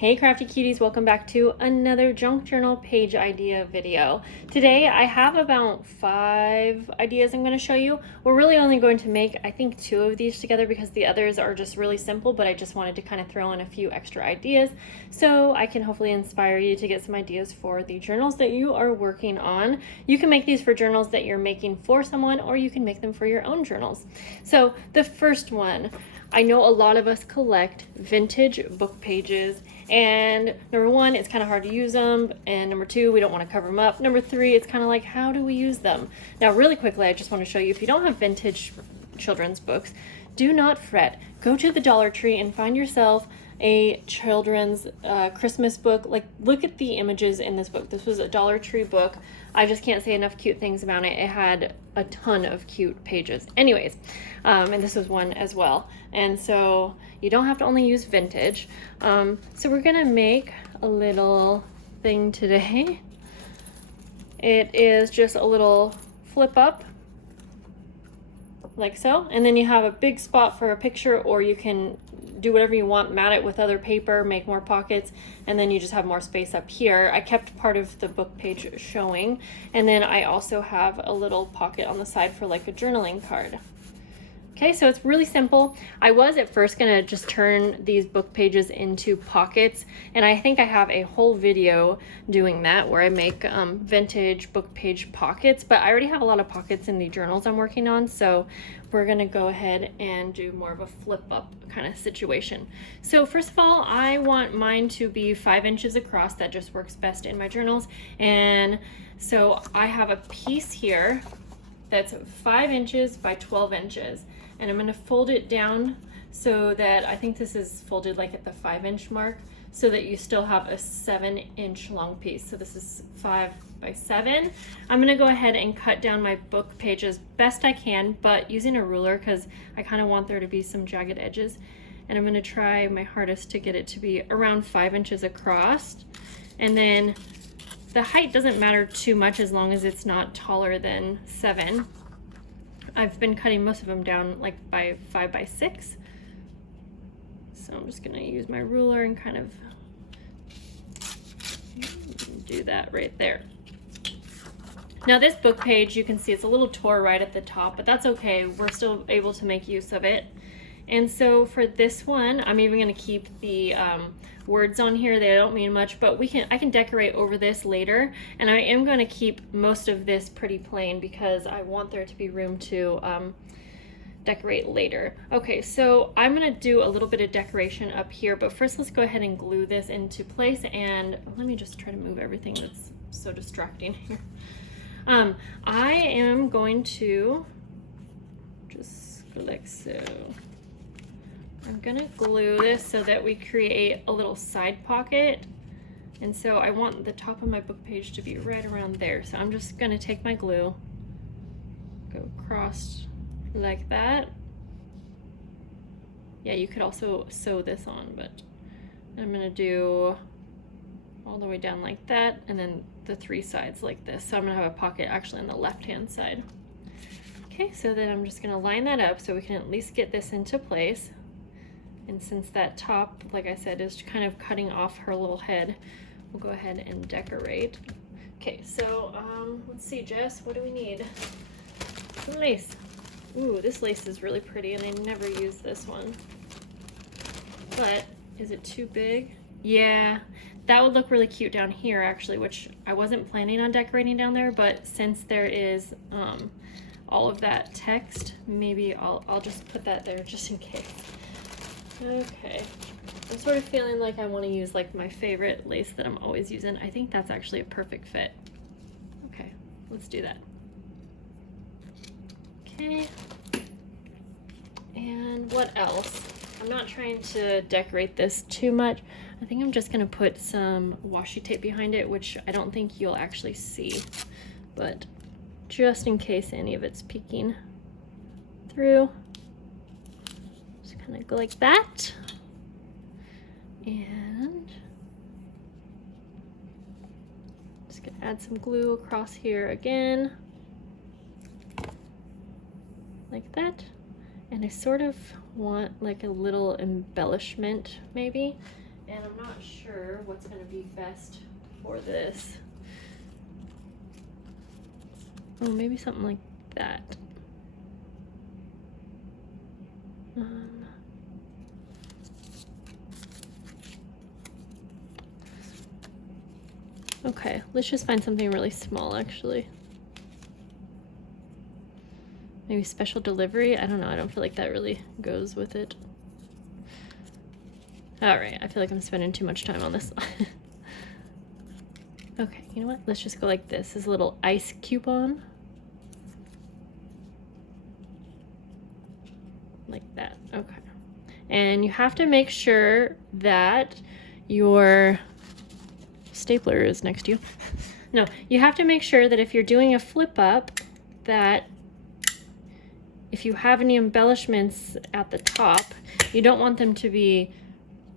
Hey crafty cuties, welcome back to another junk journal page idea video. Today I have about 5 ideas I'm going to show you. We're really only going to make I think 2 of these together because the others are just really simple, but I just wanted to kind of throw in a few extra ideas so I can hopefully inspire you to get some ideas for the journals that you are working on. You can make these for journals that you're making for someone, or you can make them for your own journals. So the first one, I know a lot of us collect vintage book pages, and number 1, it's kind of hard to use them, and number 2, we don't want to cover them up. Number 3, it's kind of like, how do we use them? Now really quickly, I just want to show you, if you don't have vintage children's books, do not fret. Go to the Dollar Tree and find yourself a children's Christmas book. Like, look at the images in this book. This was a Dollar Tree book. I just can't say enough cute things about it. It had a ton of cute pages. Anyways, and this was one as well. And so you don't have to only use vintage. So we're gonna make a little thing today. It is just a little flip up, like so. And then you have a big spot for a picture, or you can do whatever you want, mat it with other paper, make more pockets, and then you just have more space up here. I kept part of the book page showing, and then I also have a little pocket on the side for like a journaling card. Okay, so it's really simple. I was at first gonna just turn these book pages into pockets, and I think I have a whole video doing that where I make vintage book page pockets, but I already have a lot of pockets in the journals I'm working on, so we're gonna go ahead and do more of a flip up kind of situation. So first of all, I want mine to be 5 inches across. That just works best in my journals. And so I have a piece here that's 5 inches by 12 inches. And I'm gonna fold it down so that, I think this is folded like at the 5-inch mark, so that you still have a 7-inch long piece. So this is 5 by 7. I'm gonna go ahead and cut down my book pages best I can, but using a ruler because I kind of want there to be some jagged edges. And I'm gonna try my hardest to get it to be around 5 inches across. And then the height doesn't matter too much as long as it's not taller than 7. I've been cutting most of them down like by 5 by 6. So I'm just gonna use my ruler and kind of do that right there. Now this book page, you can see it's a little tore right at the top, but that's okay. We're still able to make use of it. And so for this one, I'm even gonna keep the words on here. They don't mean much, but I can decorate over this later. And I am gonna keep most of this pretty plain because I want there to be room to decorate later. Okay, so I'm gonna do a little bit of decoration up here, but first let's go ahead and glue this into place. And let me just try to move everything that's so distracting here. I am going to just go like so. I'm gonna glue this so that we create a little side pocket. And so I want the top of my book page to be right around there. So I'm just gonna take my glue, go across like that. Yeah, you could also sew this on, but I'm gonna do all the way down like that, and then the 3 sides like this. So I'm gonna have a pocket actually on the left-hand side. Okay, so then I'm just gonna line that up so we can at least get this into place. And since that top, like I said, is kind of cutting off her little head, we'll go ahead and decorate. Okay, so let's see, Jess, what do we need? Some lace. Ooh, this lace is really pretty, and I never use this one. But is it too big? Yeah, that would look really cute down here actually, which I wasn't planning on decorating down there, but since there is all of that text, maybe I'll just put that there just in case. Okay, I'm sort of feeling like I want to use like my favorite lace that I'm always using. I think that's actually a perfect fit. Okay, let's do that. Okay, and what else? I'm not trying to decorate this too much. I think I'm just gonna put some washi tape behind it, which I don't think you'll actually see, but just in case any of it's peeking through. Kind of go like that, and just gonna add some glue across here again, like that. And I sort of want like a little embellishment maybe, and I'm not sure what's going to be best for this. Oh, maybe something like that. Okay, let's just find something really small, actually. Maybe special delivery? I don't know, I don't feel like that really goes with it. Alright, I feel like I'm spending too much time on this. Okay, you know what? Let's just go like this. This is a little ice coupon. Like that, okay. And you have to make sure that your stapler is next to you. No, you have to make sure that if you're doing a flip up, that if you have any embellishments at the top, you don't want them to be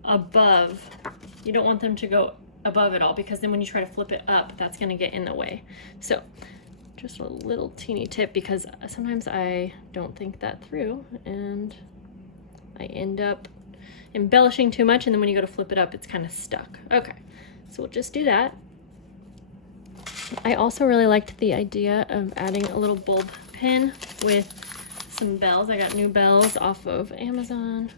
above. You don't want them to go above it all, because then when you try to flip it up, that's going to get in the way. So just a little teeny tip, because sometimes I don't think that through and I end up embellishing too much, and then when you go to flip it up, it's kind of stuck. Okay, so we'll just do that. I also really liked the idea of adding a little bulb pin with some bells. I got new bells off of Amazon.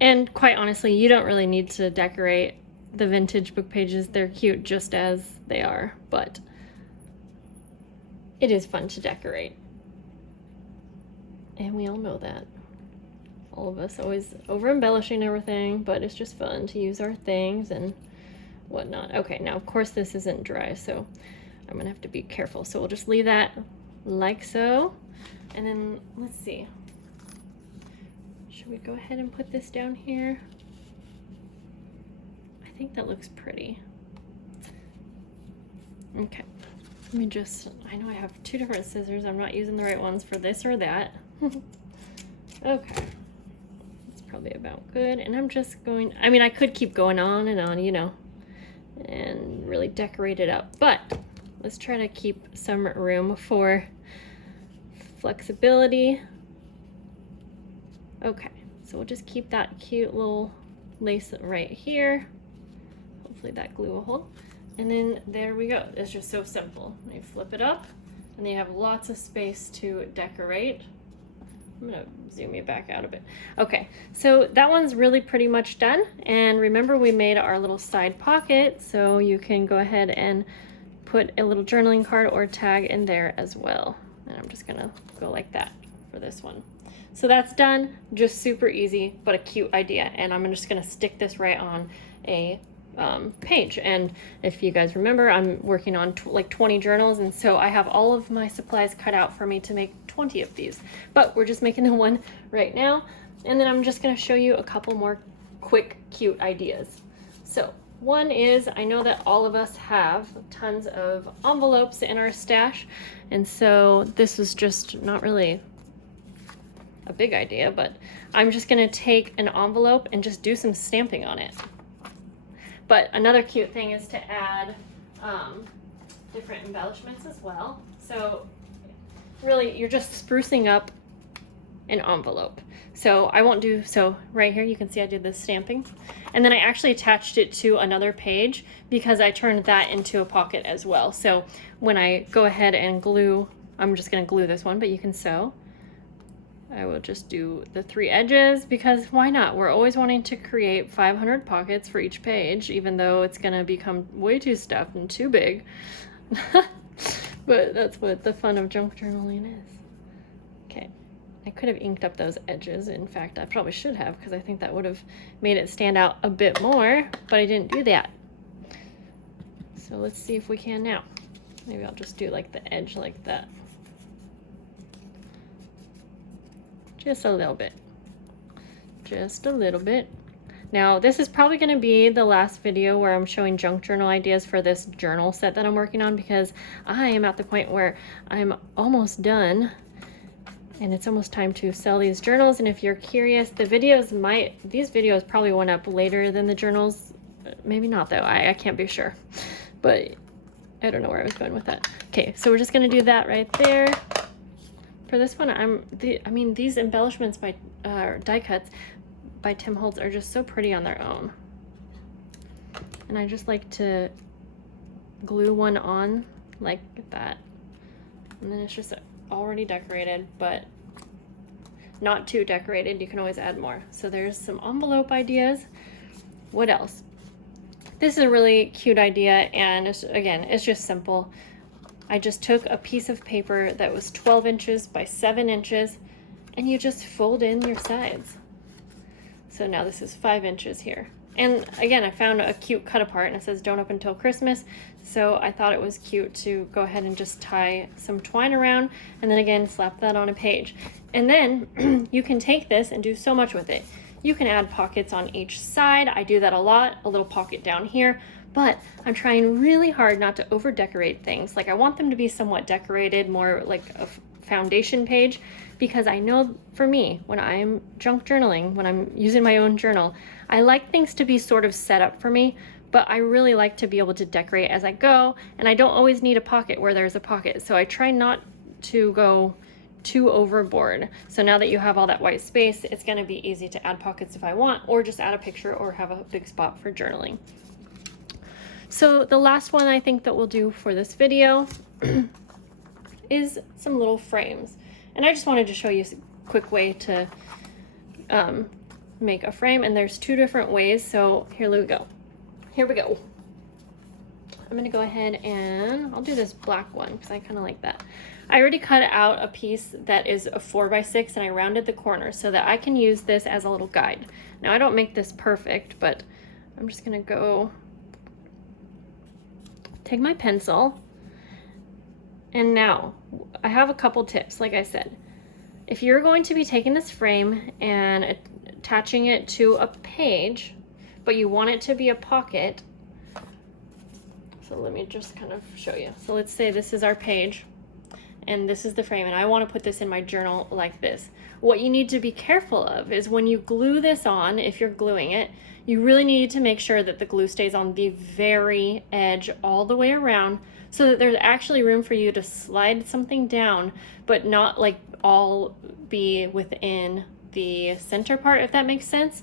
And quite honestly, you don't really need to decorate the vintage book pages. They're cute just as they are, but it is fun to decorate. And we all know that. All of us always over embellishing everything, but it's just fun to use our things and whatnot. Okay, now of course this isn't dry, so I'm gonna have to be careful. So we'll just leave that like so. And then let's see. Should we go ahead and put this down here? I think that looks pretty. Okay, let me just, I know I have two different scissors. I'm not using the right ones for this or that. Okay, that's probably about good. And I'm just going, I mean, I could keep going on and on, you know, and really decorate it up, but let's try to keep some room for flexibility. Okay, so we'll just keep that cute little lace right here. Hopefully that glue will hold. And then there we go. It's just so simple. You flip it up and then you have lots of space to decorate. I'm gonna zoom you back out a bit. Okay, so that one's really pretty much done. And remember, we made our little side pocket, so you can go ahead and put a little journaling card or tag in there as well. And I'm just gonna go like that for this one. So that's done, just super easy, but a cute idea. And I'm just gonna stick this right on a page. And if you guys remember, I'm working on like 20 journals, and so I have all of my supplies cut out for me to make 20 of these, but we're just making the one right now. And then I'm just gonna show you a couple more quick, cute ideas. So one is, I know that all of us have tons of envelopes in our stash, and so this is just not really a big idea, but I'm just gonna take an envelope and just do some stamping on it. But another cute thing is to add different embellishments as well. So really, you're just sprucing up an envelope. So I won't do, so right here you can see I did this stamping, and then I actually attached it to another page because I turned that into a pocket as well. So when I go ahead and glue, I'm just gonna glue this one, but you can sew. I will just do the 3 edges because why not? We're always wanting to create 500 pockets for each page, even though it's gonna become way too stuffed and too big. But that's what the fun of junk journaling is. Okay, I could have inked up those edges. In fact, I probably should have, because I think that would have made it stand out a bit more, but I didn't do that. So let's see if we can now. Maybe I'll just do like the edge like that. Just a little bit. Just a little bit. Now, this is probably going to be the last video where I'm showing junk journal ideas for this journal set that I'm working on, because I am at the point where I'm almost done and it's almost time to sell these journals. And if you're curious, these videos probably went up later than the journals. Maybe not though, I can't be sure, but I don't know where I was going with that. Okay, so we're just going to do that right there. For this one, I mean, these embellishments by die cuts, by Tim Holtz are just so pretty on their own. And I just like to glue one on like that. And then it's just already decorated, but not too decorated. You can always add more. So there's some envelope ideas. What else? This is a really cute idea, and again, it's just simple. I just took a piece of paper that was 12 inches by 7 inches, and you just fold in your sides. So now this is 5 inches here. And again, I found a cute cut apart, and it says don't open until Christmas. So I thought it was cute to go ahead and just tie some twine around, and then again, slap that on a page. And then you can take this and do so much with it. You can add pockets on each side. I do that a lot, a little pocket down here, but I'm trying really hard not to over decorate things. Like I want them to be somewhat decorated, more like a foundation page, because I know for me, when I'm junk journaling, when I'm using my own journal, I like things to be sort of set up for me, but I really like to be able to decorate as I go, and I don't always need a pocket where there's a pocket. So I try not to go too overboard. So now that you have all that white space, it's going to be easy to add pockets if I want, or just add a picture or have a big spot for journaling. So the last one I think that we'll do for this video is some little frames. And I just wanted to show you a quick way to make a frame, and there's 2 different ways. So here we go. Here we go. I'm gonna go ahead and I'll do this black one because I kind of like that. I already cut out a piece that is a 4x6, and I rounded the corners so that I can use this as a little guide. Now I don't make this perfect, but I'm just gonna go take my pencil, and now I have a couple tips. Like I said, if you're going to be taking this frame and attaching it to a page, but you want it to be a pocket, so let me just kind of show you. So let's say this is our page, and this is the frame, and I want to put this in my journal like this. What you need to be careful of is when you glue this on, if you're gluing it, you really need to make sure that the glue stays on the very edge all the way around, so that there's actually room for you to slide something down, but not like all be within the center part, if that makes sense.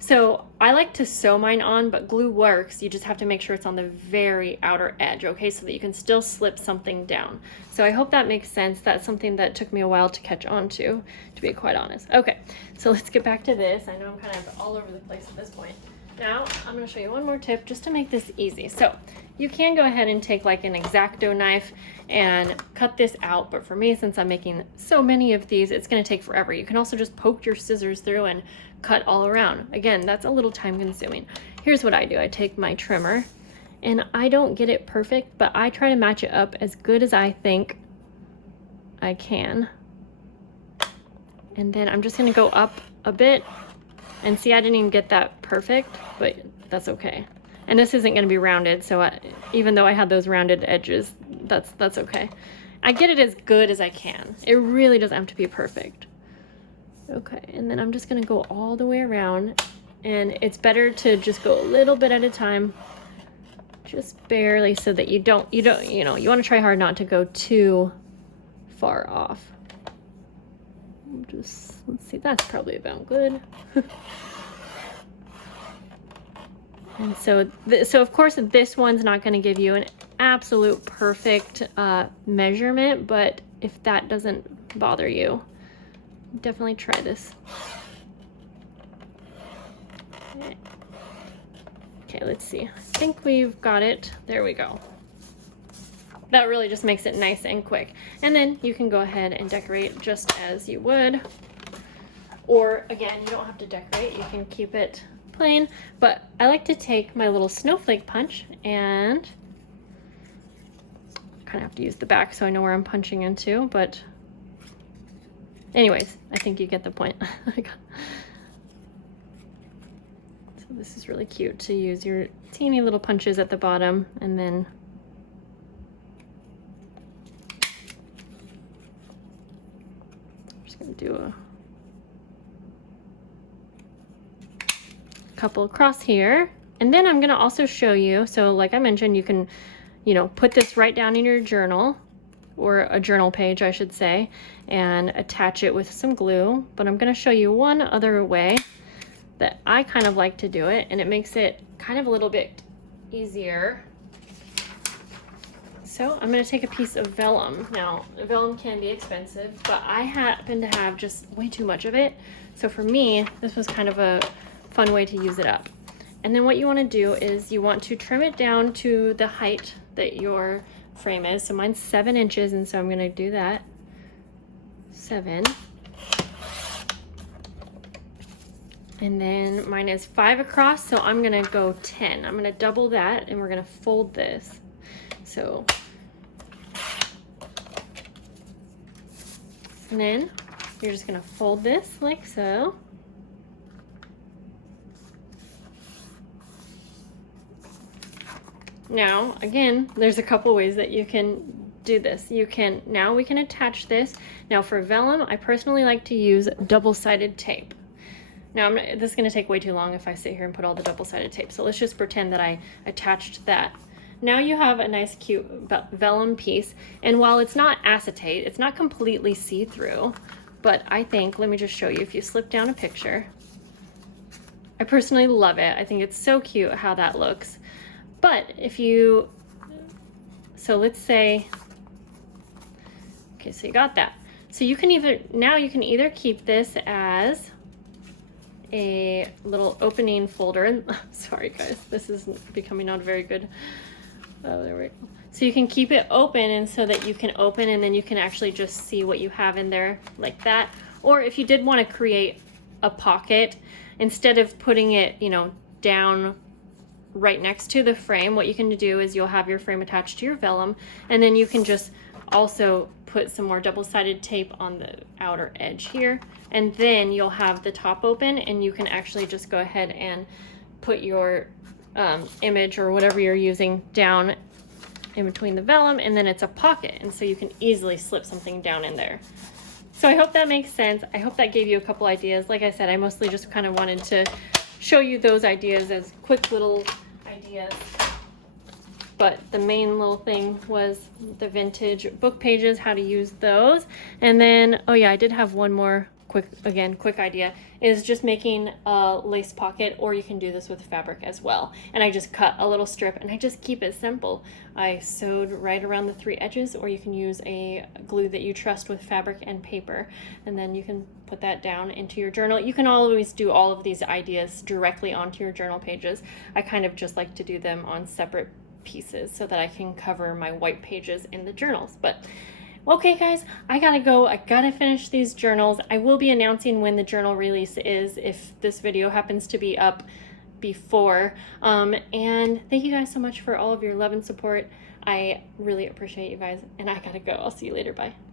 So I like to sew mine on, but glue works. You just have to make sure it's on the very outer edge, okay, so that you can still slip something down. So I hope that makes sense. That's something that took me a while to catch on to be quite honest. Okay, so let's get back to this. I know I'm kind of all over the place at this point. Now I'm going to show you one more tip just to make this easy. So you can go ahead and take like an X-Acto knife and cut this out, but for me, since I'm making so many of these, it's going to take forever. You can also just poke your scissors through and cut all around. Again, that's a little time consuming. Here's what I do. I take my trimmer, and I don't get it perfect, but I try to match it up as good as I think I can. And then I'm just going to go up a bit. And see, I didn't even get that perfect, but that's okay. And this isn't going to be rounded, so even though I had those rounded edges, that's okay. I get it as good as I can. It really doesn't have to be perfect. Okay, and then I'm just going to go all the way around, and it's better to just go a little bit at a time, just barely, so that you know, you want to try hard not to go too far off. Just, let's see, that's probably about good. And so of course this one's not going to give you an absolute perfect measurement, but if that doesn't bother you, definitely try this. Okay, let's see. I think we've got it. There we go. That really just makes it nice and quick. And then you can go ahead and decorate just as you would. Or again, you don't have to decorate, you can keep it plain. But I like to take my little snowflake punch, and kind of have to use the back so I know where I'm punching into, but anyways, I think you get the point. So this is really cute to use your teeny little punches at the bottom, and then do a couple across here, and then I'm going to also show you, so like I mentioned, you can, you know, put this right down in your journal, or a journal page I should say, and attach it with some glue. But I'm going to show you one other way that I kind of like to do it, and it makes it kind of a little bit easier. So I'm going to take a piece of vellum. Now, vellum can be expensive, but I happen to have just way too much of it. So for me, this was kind of a fun way to use it up. And then what you want to do is you want to trim it down to the height that your frame is. So mine's 7 inches, and so I'm going to do that. 7. And then mine is 5 across, so I'm going to go 10. I'm going to double that, and we're going to fold this. So, and then you're just going to fold this like so. Now, again, there's a couple ways that you can do this. We can attach this. Now for vellum, I personally like to use double-sided tape. Now, this is going to take way too long if I sit here and put all the double-sided tape. So let's just pretend that I attached that. Now you have a nice cute vellum piece. And while it's not acetate, it's not completely see-through, but I think, let me just show you, if you slip down a picture, I personally love it. I think it's so cute how that looks. But if you, so let's say, okay, so you got that. So you can either keep this as a little opening folder. Sorry guys, this is becoming not very good. Oh, there we go. So you can keep it open, and so that you can open and then you can actually just see what you have in there like that. Or if you did want to create a pocket, instead of putting it, down right next to the frame, what you can do is you'll have your frame attached to your vellum, and then you can just also put some more double-sided tape on the outer edge here, and then you'll have the top open, and you can actually just go ahead and put your image or whatever you're using down in between the vellum, and then it's a pocket, and so you can easily slip something down in there. So I hope that makes sense. I hope that gave you a couple ideas. Like I said, I mostly just kind of wanted to show you those ideas as quick little ideas. But the main little thing was the vintage book pages, how to use those. And then, oh yeah, I did have one more quick idea, is just making a lace pocket, or you can do this with fabric as well. And I just cut a little strip, and I just keep it simple. I sewed right around the 3 edges, or you can use a glue that you trust with fabric and paper, and then you can put that down into your journal. You can always do all of these ideas directly onto your journal pages. I kind of just like to do them on separate pieces so that I can cover my white pages in the journals. But okay guys, I gotta go. I gotta finish these journals. I will be announcing when the journal release is, if this video happens to be up before. And thank you guys so much for all of your love and support. I really appreciate you guys, and I gotta go. I'll see you later. Bye.